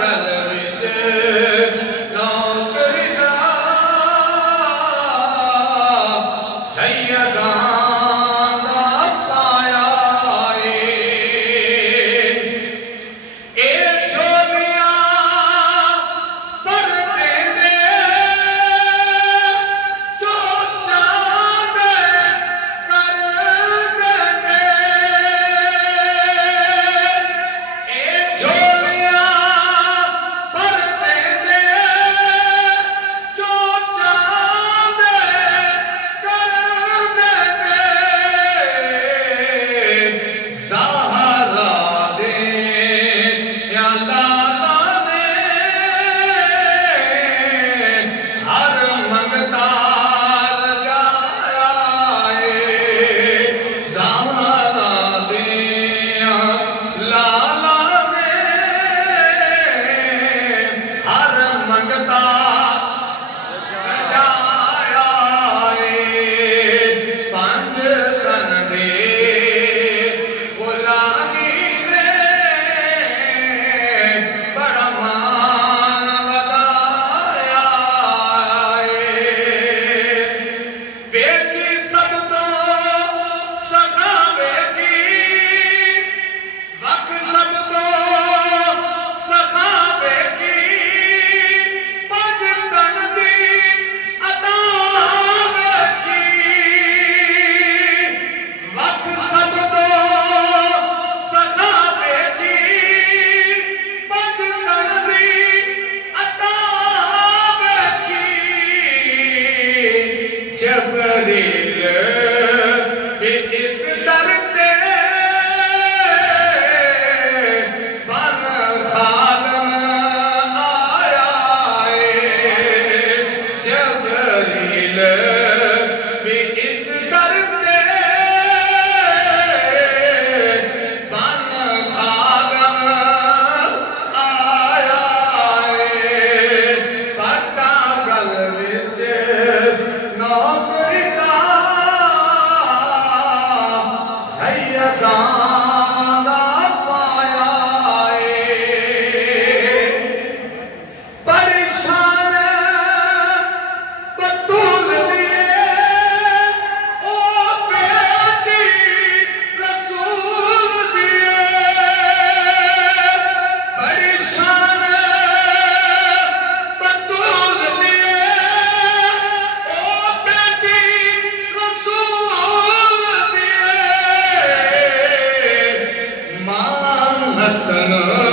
गल विच नौकरी दा सैयदां दा पाया ए झोलियां भरदे ने चोचां दे करदे ने ए झोलियां भरदे ने चोचां दे करदे ने ज़हरा दे या लाला ने हर मंगता रजाया ज़हरा दे या लाला ने हर मंगता रजाया पंज तन दे गुलामी ने बड़ा मान वधाया वेगी सब तो सदा वेगी वक्त सब तो सदा वेगी पंज तन दी अता वेगी वक्त सब तो सदा वेगी पंज तन दी अता वेगी जबरील भी इस दर ते बन खादम आया जबरील भी इस दर ते बन खादम आया पता गल विच नौकरी दा सैयदां दा पाया परेशान बतूल दिए ओ बेटी रसूल दिए परेशान बतूल दिए ओ बेटी रसूल दिए मां हसन